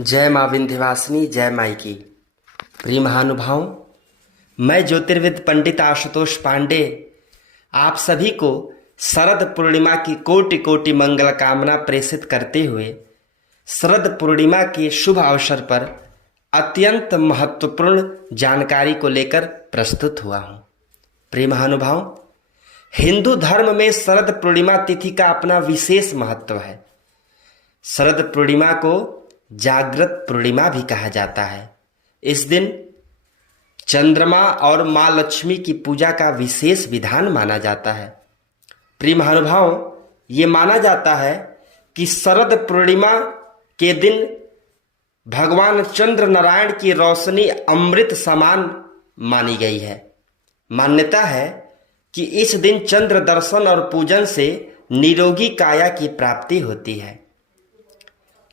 जय माँ विंध्यवासिनी, जय माई की। प्रिय महानुभाव, मैं ज्योतिर्विद पंडित आशुतोष पांडे आप सभी को शरद पूर्णिमा की कोटि कोटि मंगल कामना प्रेषित करते हुए शरद पूर्णिमा के शुभ अवसर पर अत्यंत महत्वपूर्ण जानकारी को लेकर प्रस्तुत हुआ हूँ। प्रिय महानुभाव, हिंदू धर्म में शरद पूर्णिमा तिथि का अपना विशेष महत्व है। शरद पूर्णिमा को जागृत पूर्णिमा भी कहा जाता है। इस दिन चंद्रमा और माँ लक्ष्मी की पूजा का विशेष विधान माना जाता है। प्रिय महानुभाव, ये माना जाता है कि शरद पूर्णिमा के दिन भगवान चंद्र नारायण की रोशनी अमृत समान मानी गई है। मान्यता है कि इस दिन चंद्र दर्शन और पूजन से निरोगी काया की प्राप्ति होती है।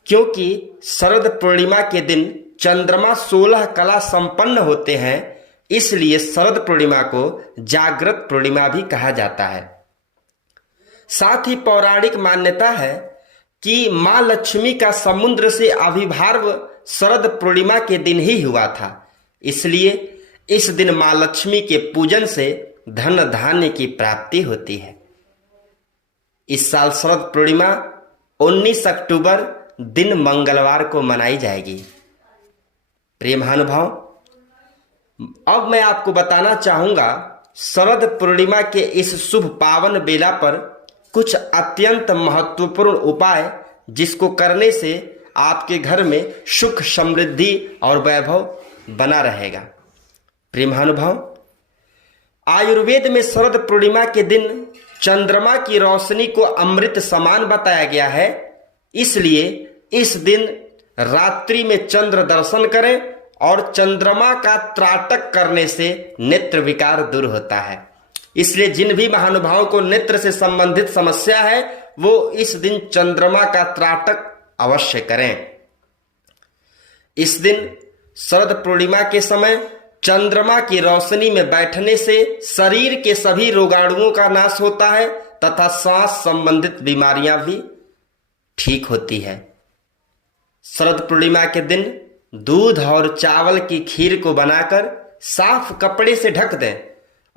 क्योंकि शरद पूर्णिमा के दिन चंद्रमा 16 कला संपन्न होते हैं, इसलिए शरद पूर्णिमा को जागृत पूर्णिमा भी कहा जाता है। साथ ही पौराणिक मान्यता है कि मां लक्ष्मी का समुद्र से आविर्भाव शरद पूर्णिमा के दिन ही हुआ था, इसलिए इस दिन मां लक्ष्मी के पूजन से धन धान्य की प्राप्ति होती है। इस साल शरद पूर्णिमा 19 अक्टूबर दिन मंगलवार को मनाई जाएगी। प्रिय महानुभाव, अब मैं आपको बताना चाहूंगा शरद पूर्णिमा के इस शुभ पावन बेला पर कुछ अत्यंत महत्वपूर्ण उपाय, जिसको करने से आपके घर में सुख समृद्धि और वैभव बना रहेगा। प्रिय महानुभाव, आयुर्वेद में शरद पूर्णिमा के दिन चंद्रमा की रोशनी को अमृत समान बताया गया है, इसलिए इस दिन रात्रि में चंद्र दर्शन करें और चंद्रमा का त्राटक करने से नेत्र विकार दूर होता है। इसलिए जिन भी महानुभावों को नेत्र से संबंधित समस्या है, वो इस दिन चंद्रमा का त्राटक अवश्य करें। इस दिन शरद पूर्णिमा के समय चंद्रमा की रोशनी में बैठने से शरीर के सभी रोगाणुओं का नाश होता है तथा सांस संबंधित बीमारियां भी ठीक होती है। शरद पूर्णिमा के दिन दूध और चावल की खीर को बनाकर साफ कपड़े से ढक दें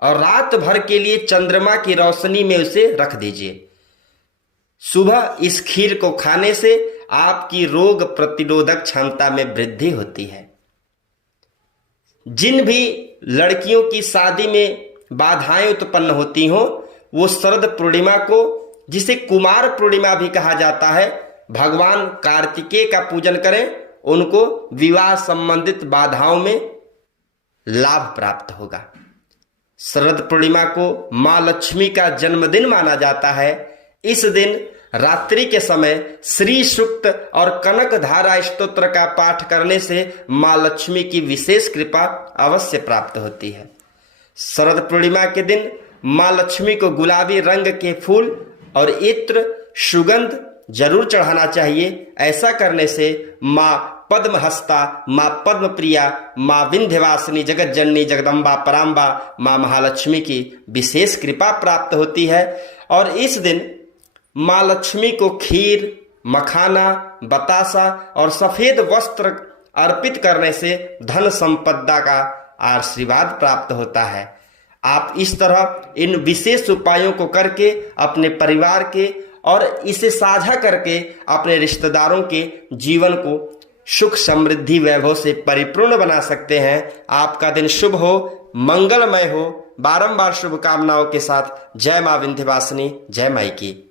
और रात भर के लिए चंद्रमा की रोशनी में उसे रख दीजिए। सुबह इस खीर को खाने से आपकी रोग प्रतिरोधक क्षमता में वृद्धि होती है। जिन भी लड़कियों की शादी में बाधाएं उत्पन्न होती हों, वो शरद पूर्णिमा को, जिसे कुमार पूर्णिमा भी कहा जाता है, भगवान कार्तिकेय का पूजन करें, उनको विवाह संबंधित बाधाओं में लाभ प्राप्त होगा। शरद पूर्णिमा को मां लक्ष्मी का जन्मदिन माना जाता है। इस दिन रात्रि के समय श्री सूक्त और कनक धारा स्तोत्र का पाठ करने से मां लक्ष्मी की विशेष कृपा अवश्य प्राप्त होती है। शरद पूर्णिमा के दिन मां लक्ष्मी को गुलाबी रंग के फूल और इत्र सुगंध जरूर चढ़ाना चाहिए। ऐसा करने से मां पद्महस्ता, मां पद्म प्रिया, मां विंध्यवासिनी, जगत जननी जगदम्बा पराम्बा, मां महालक्ष्मी की विशेष कृपा प्राप्त होती है। और इस दिन मां लक्ष्मी को खीर, मखाना, बतासा और सफेद वस्त्र अर्पित करने से धन संपदा का आशीर्वाद प्राप्त होता है। आप इस तरह इन विशेष उपायों को करके अपने परिवार के और इसे साझा करके अपने रिश्तेदारों के जीवन को सुख समृद्धि वैभव से परिपूर्ण बना सकते हैं। आपका दिन शुभ हो, मंगलमय हो। बारंबार शुभकामनाओं के साथ जय मां विंध्यवासिनी, जय माई की।